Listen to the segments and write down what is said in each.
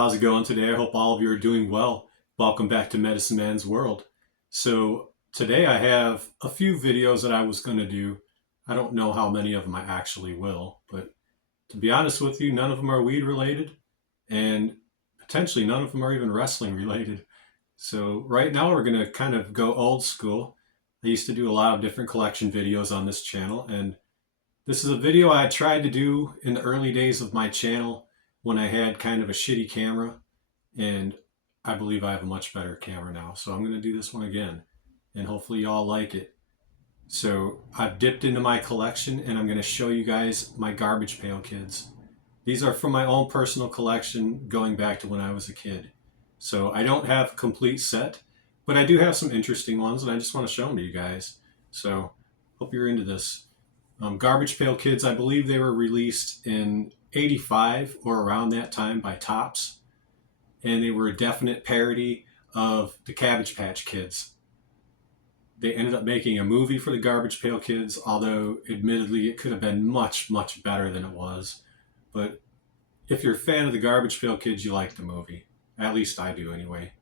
How's it going today? I hope all of you are doing well. Welcome back to Medicine Man's World. So today I have a few videos that I was going to do. I don't know how many of them I actually will, but to be honest with you, none of them are weed related, and potentially none of them are even wrestling related. So right now we're going to kind of go old school. I used to do a lot of different collection videos on this channel, and this is a video I tried to do in the early days of my channel when I had kind of a shitty camera, and I believe I have a much better camera now. So I'm going to do this one again, and hopefully y'all like it. So I've dipped into my collection, and I'm going to show you guys my Garbage Pail Kids. These are from my own personal collection going back to when I was a kid. So I don't have a complete set, but I do have some interesting ones, and I just want to show them to you guys. So hope you're into this. Garbage Pail Kids, I believe they were released in '85 or around that time by Topps, and they were a definite parody of the Cabbage Patch Kids. They ended up making a movie for the Garbage Pail Kids, although admittedly it could have been much, much better than it was. But if you're a fan of the Garbage Pail Kids, you like the movie. At least I do anyway.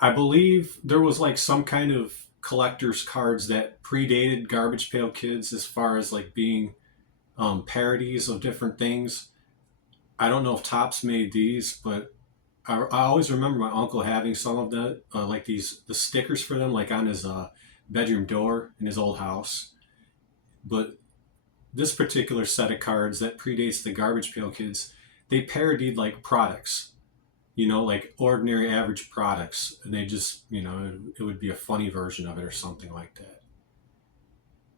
I believe there was like some kind of collector's cards that predated Garbage Pail Kids as far as like being parodies of different things. I don't know if Topps made these, but I always remember my uncle having some of like the stickers for them, like on his bedroom door in his old house. But this particular set of cards that predates the Garbage Pail Kids, they parodied like products, like ordinary average products. And they just, it would be a funny version of it or something like that.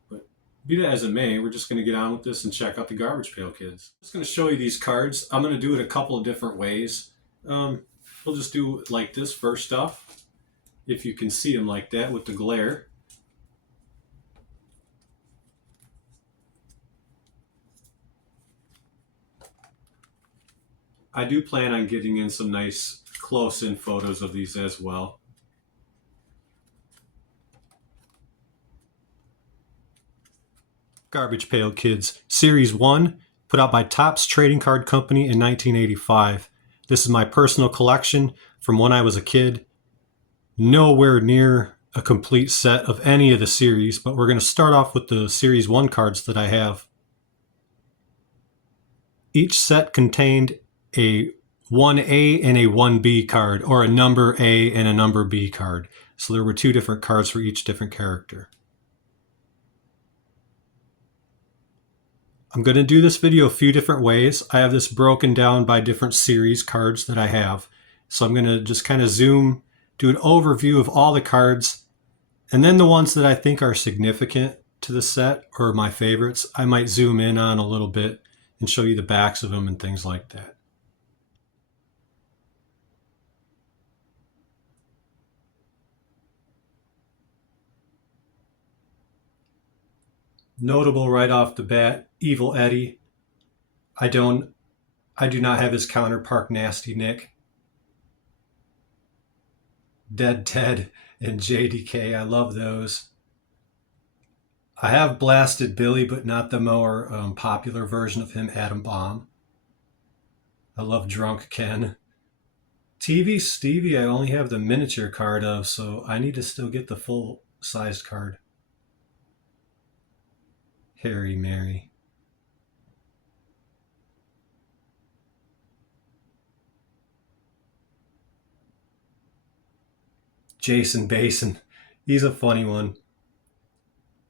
But be that as it may, we're just going to get on with this and check out the Garbage Pail Kids. I'm just going to show you these cards. I'm going to do it a couple of different ways. We'll just do it like this first off, if you can see them like that with the glare. I do plan on getting in some nice close-in photos of these as well. Garbage Pail Kids, Series 1, put out by Topps Trading Card Company in 1985. This is my personal collection from when I was a kid. Nowhere near a complete set of any of the series, but we're going to start off with the Series 1 cards that I have. Each set contained a 1A and a 1B card, or a number A and a number B card. So there were two different cards for each different character. I'm going to do this video a few different ways. I have this broken down by different series cards that I have. So I'm going to just kind of zoom, do an overview of all the cards, and then the ones that I think are significant to the set or my favorites, I might zoom in on a little bit and show you the backs of them and things like that. Notable right off the bat, Evil Eddie. I do not have his counterpart, Nasty Nick. Dead Ted and JDK, I love those. I have Blasted Billy, but not the more popular version of him, Atom Bomb. I love Drunk Ken. TV Stevie, I only have the miniature card of, so I need to still get the full-sized card. Harry Mary. Jason Basin. He's a funny one.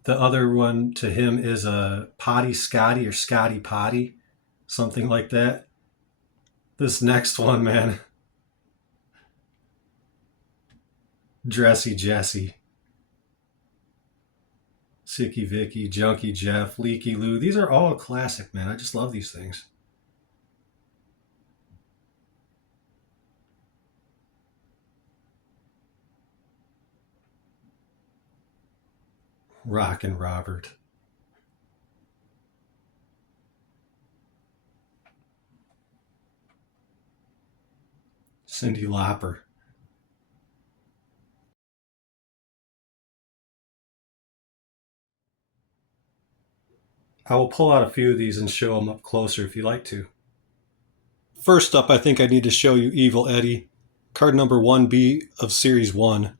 The other one to him is a Potty Scotty or Scotty Potty, something like that. This next one, man. Dressy Jesse. Sicky Vicky, Junkie Jeff, Leaky Lou. These are all classic, man. I just love these things. Rockin' Robert. Cyndi Lauper. I will pull out a few of these and show them up closer if you like to. First up, I think I need to show you Evil Eddie, card number 1B of Series 1.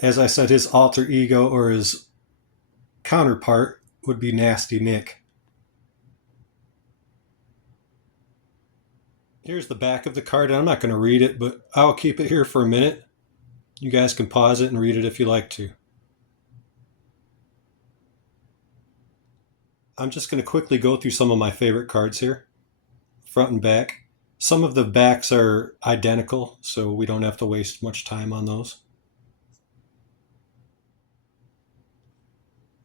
As I said, his alter ego or his counterpart would be Nasty Nick. Here's the back of the card, and I'm not going to read it, but I'll keep it here for a minute. You guys can pause it and read it if you like to. I'm just going to quickly go through some of my favorite cards here, front and back. Some of the backs are identical, so we don't have to waste much time on those.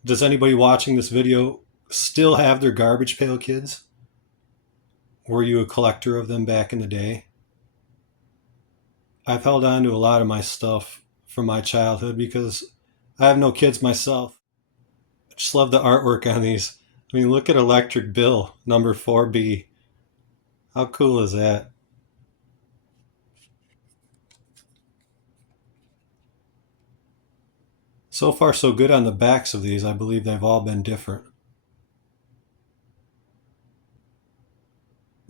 Does anybody watching this video still have their Garbage Pail Kids? Were you a collector of them back in the day? I've held on to a lot of my stuff from my childhood because I have no kids myself. I just love the artwork on these. I mean, look at Electric Bill, number 4B. How cool is that? So far, so good on the backs of these. I believe they've all been different.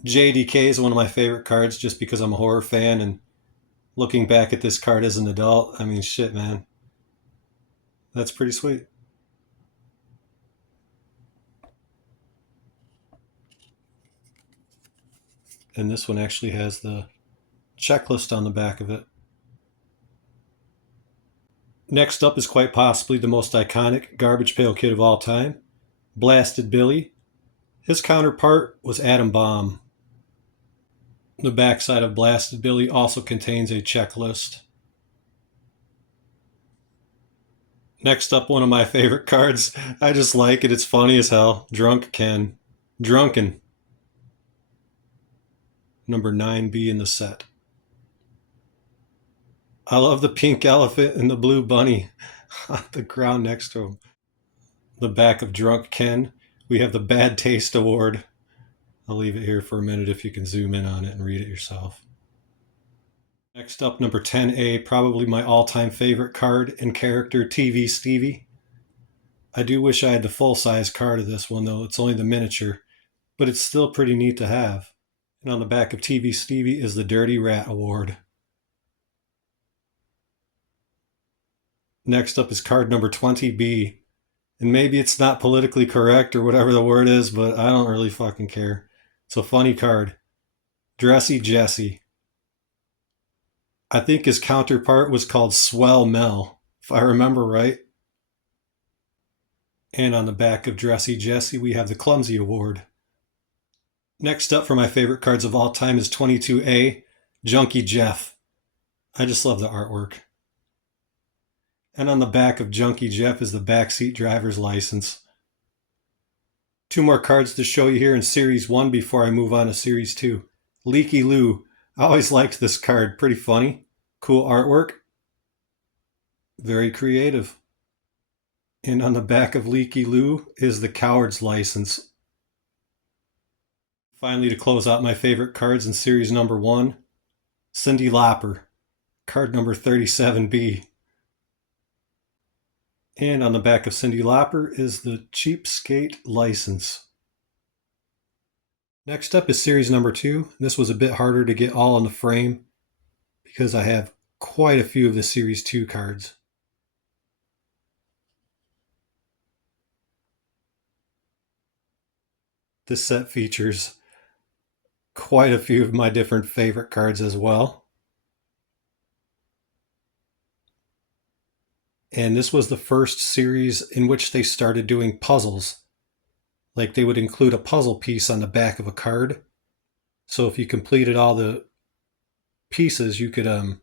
JDK is one of my favorite cards just because I'm a horror fan, and looking back at this card as an adult, I mean, shit, man. That's pretty sweet. And this one actually has the checklist on the back of it. Next up is quite possibly the most iconic Garbage Pail Kid of all time, Blasted Billy. His counterpart was Atom Bomb. The backside of Blasted Billy also contains a checklist. Next up, one of my favorite cards. I just like it. It's funny as hell. Drunk Ken. Drunken. Number 9B in the set. I love the pink elephant and the blue bunny on the ground next to him. The back of Drunk Ken. We have the Bad Taste Award. I'll leave it here for a minute if you can zoom in on it and read it yourself. Next up, number 10A, probably my all-time favorite card and character, TV Stevie. I do wish I had the full-size card of this one, though. It's only the miniature, but it's still pretty neat to have. And on the back of TV Stevie is the Dirty Rat Award. Next up is card number 20B. And maybe it's not politically correct or whatever the word is, but I don't really fucking care. It's a funny card. Dressy Jesse. I think his counterpart was called Swell Mel, if I remember right. And on the back of Dressy Jesse, we have the Clumsy Award. Next up for my favorite cards of all time is 22A, Junkie Jeff. I just love the artwork. And on the back of Junkie Jeff is the backseat driver's license. Two more cards to show you here in Series 1 before I move on to Series 2. Leaky Lou. I always liked this card. Pretty funny. Cool artwork. Very creative. And on the back of Leaky Lou is the Coward's License. Finally, to close out my favorite cards in Series number 1, Cyndi Lauper. Card number 37B. And on the back of Cyndi Lauper is the Cheapskate License. Next up is Series number 2. This was a bit harder to get all in the frame because I have quite a few of the Series 2 cards. This set features quite a few of my different favorite cards as well. And this was the first series in which they started doing puzzles. Like they would include a puzzle piece on the back of a card. So if you completed all the pieces, you could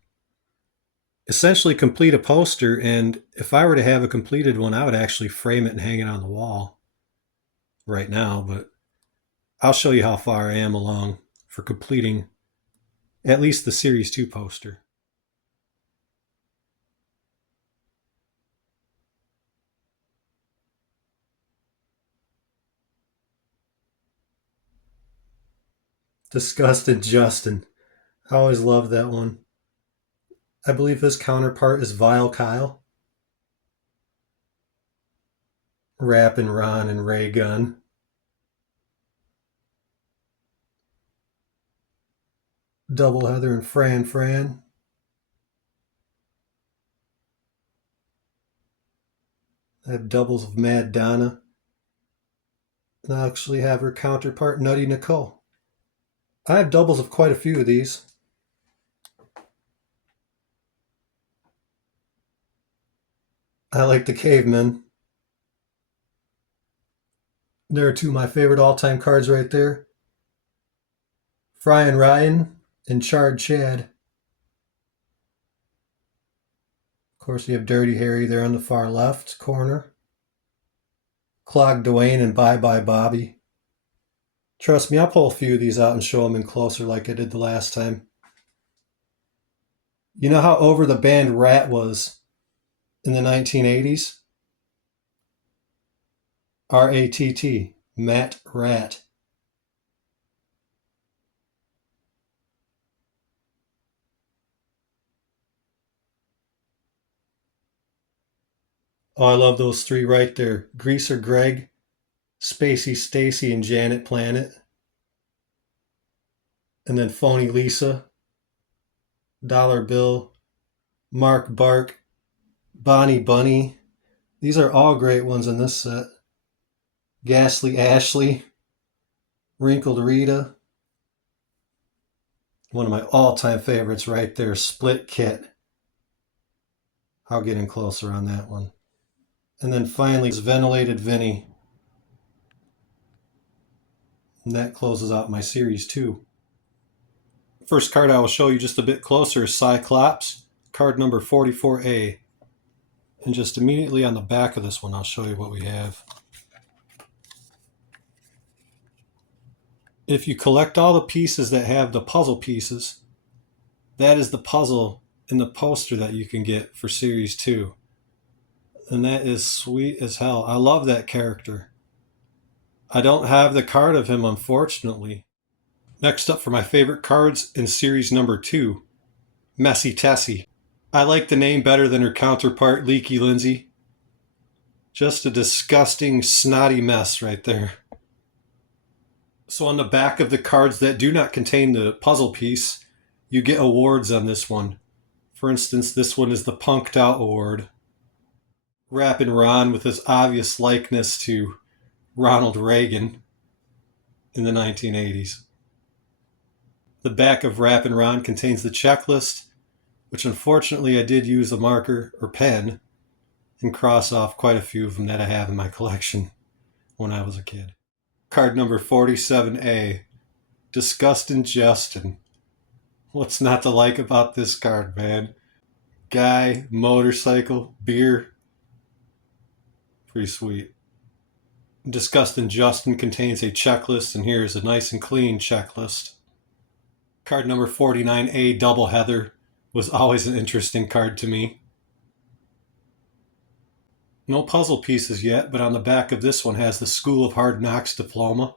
essentially complete a poster. And if I were to have a completed one, I would actually frame it and hang it on the wall right now. But I'll show you how far I am along for completing at least the Series 2 poster. Disgusted Justin. I always loved that one. I believe his counterpart is Vile Kyle. Rappin' Ron and Ray Gun. Double Heather and Fran. I have doubles of Mad Donna. And I actually have her counterpart, Nutty Nicole. I have doubles of quite a few of these. I like the Cavemen. There are two of my favorite all-time cards right there. Fry and Ryan and Charred Chad. Of course, you have Dirty Harry there on the far left corner. Clog Dwayne and Bye Bye Bobby. Trust me, I'll pull a few of these out and show them in closer like I did the last time. You know how over the band Rat was in the 1980s? R-A-T-T, Matt Rat. Oh, I love those three right there. Greaser Greg, Spacey Stacy, and Janet Planet. And then Phony Lisa, Dollar Bill, Mark Bark, Bonnie Bunny. These are all great ones in this set. Ghastly Ashley, Wrinkled Rita. One of my all-time favorites right there, Split Kit. I'll get in closer on that one. And then finally, Ventilated Vinny. And that closes out my series 2. First card I will show you just a bit closer is Cyclops, card number 44A. And just immediately on the back of this one, I'll show you what we have. If you collect all the pieces that have the puzzle pieces, that is the puzzle in the poster that you can get for Series 2. And that is sweet as hell. I love that character. I don't have the card of him, unfortunately. Next up for my favorite cards in Series number 2, Messy Tessie. I like the name better than her counterpart, Leaky Lindsay. Just a disgusting, snotty mess right there. So on the back of the cards that do not contain the puzzle piece, you get awards on this one. For instance, this one is the Punked Out Award. Rappin' Ron with his obvious likeness to Ronald Reagan in the 1980s. The back of Rappin' Ron contains the checklist, which unfortunately I did use a marker or pen and cross off quite a few of them that I have in my collection when I was a kid. Card number 47A, Disgustin' Justin. What's not to like about this card, man? Guy, motorcycle, beer. Pretty sweet. Disgustin' Justin contains a checklist, and here is a nice and clean checklist. Card number 49A, Double Heather, was always an interesting card to me. No puzzle pieces yet, but on the back of this one has the School of Hard Knocks diploma.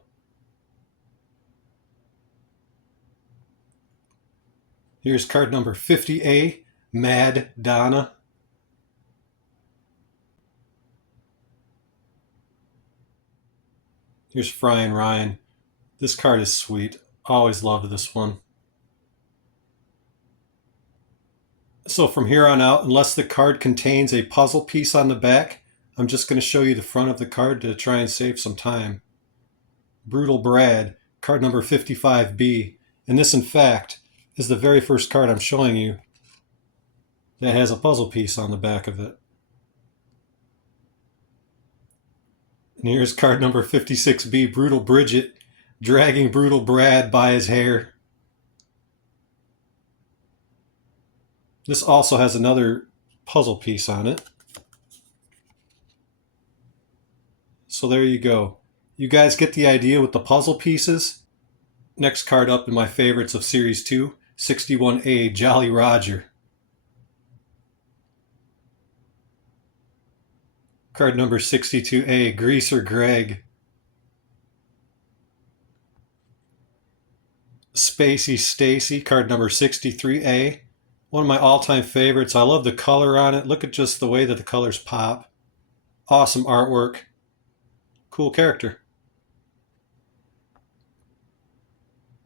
Here's card number 50A, Mad Donna. Here's Fry and Ryan. This card is sweet. Always loved this one. So from here on out, unless the card contains a puzzle piece on the back, I'm just going to show you the front of the card to try and save some time. Brutal Brad, card number 55B. And this, in fact, is the very first card I'm showing you that has a puzzle piece on the back of it. And here's card number 56B, Brutal Bridget, dragging Brutal Brad by his hair. This also has another puzzle piece on it. So there you go. You guys get the idea with the puzzle pieces? Next card up in my favorites of Series 2, 61A, Jolly Roger. Card number 62A, Greaser Greg. Spacey Stacy, card number 63A. One of my all-time favorites. I love the color on it. Look at just the way that the colors pop. Awesome artwork. Cool character.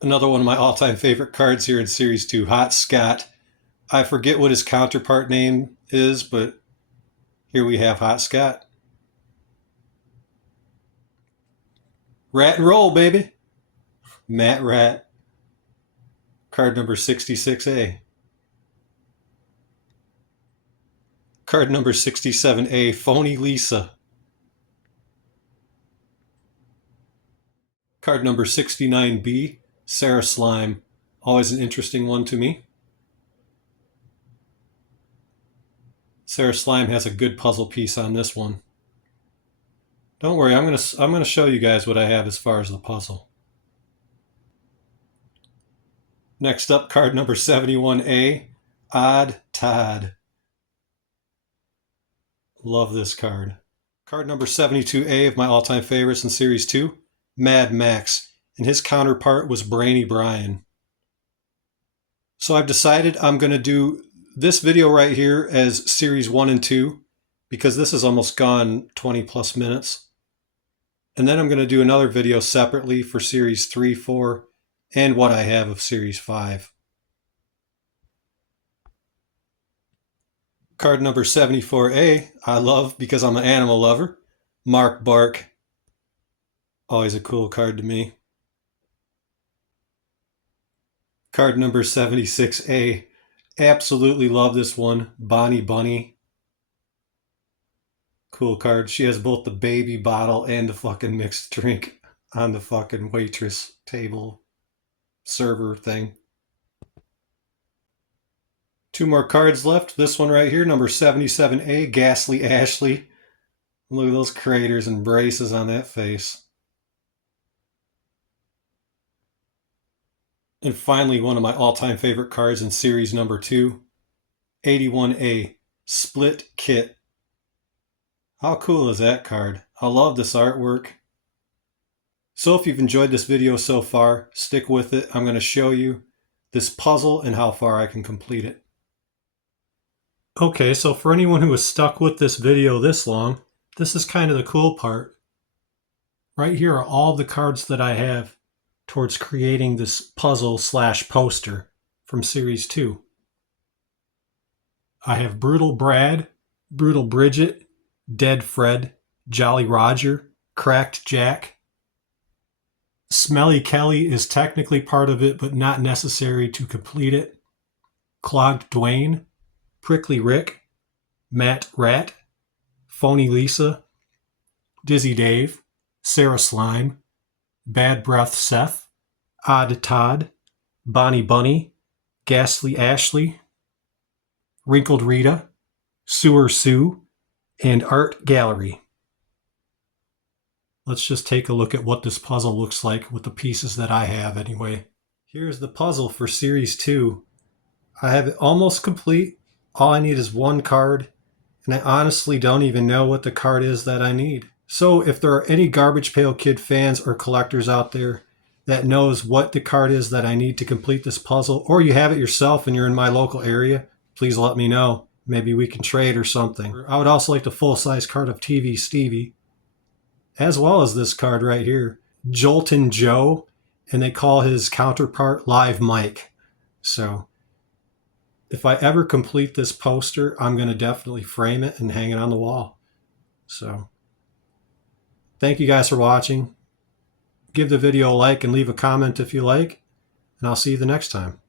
Another one of my all-time favorite cards here in Series 2, Hot Scott. I forget what his counterpart name is, but here we have Hot Scott. Rat and roll, baby. Matt Rat. Card number 66A. Card number 67A, Phony Lisa. Card number 69B, Sarah Slime. Always an interesting one to me. Sarah Slime has a good puzzle piece on this one. Don't worry, I'm gonna show you guys what I have as far as the puzzle. Next up, card number 71A, Odd Todd. Love this card. Card number 72A of my all-time favorites in Series 2, Mad Max, and his counterpart was Brainy Brian. So I've decided I'm going to do this video right here as Series 1 and 2, because this has almost gone 20 plus minutes. And then I'm going to do another video separately for Series 3, 4, and what I have of Series 5. Card number 74A, I love because I'm an animal lover. Mark Bark. Always a cool card to me. Card number 76A. Absolutely love this one. Bonnie Bunny. Cool card. She has both the baby bottle and the fucking mixed drink on the fucking waitress table server thing. Two more cards left. This one right here, number 77A, Ghastly Ashley. Look at those craters and braces on that face. And finally, one of my all-time favorite cards in series number 2, 81A, Split Kit. How cool is that card? I love this artwork. So if you've enjoyed this video so far, stick with it. I'm going to show you this puzzle and how far I can complete it. Okay, so for anyone who was stuck with this video this long, this is kind of the cool part. Right here are all the cards that I have towards creating this puzzle / poster from Series 2. I have Brutal Brad, Brutal Bridget, Dead Fred, Jolly Roger, Cracked Jack. Smelly Kelly is technically part of it, but not necessary to complete it. Clogged Dwayne, Prickly Rick, Matt Rat, Phony Lisa, Dizzy Dave, Sarah Slime, Bad Breath Seth, Odd Todd, Bonnie Bunny, Ghastly Ashley, Wrinkled Rita, Sewer Sue, and Art Gallery. Let's just take a look at what this puzzle looks like with the pieces that I have anyway. Here's the puzzle for Series 2. I have it almost complete. All I need is one card, and I honestly don't even know what the card is that I need. So if there are any Garbage Pail Kid fans or collectors out there that knows what the card is that I need to complete this puzzle, or you have it yourself and you're in my local area, please let me know. Maybe we can trade or something. I would also like the full-size card of TV Stevie, as well as this card right here, Joltin' Joe, and they call his counterpart Live Mike. So if I ever complete this poster, I'm going to definitely frame it and hang it on the wall. So thank you guys for watching. Give the video a like and leave a comment if you like, and I'll see you the next time.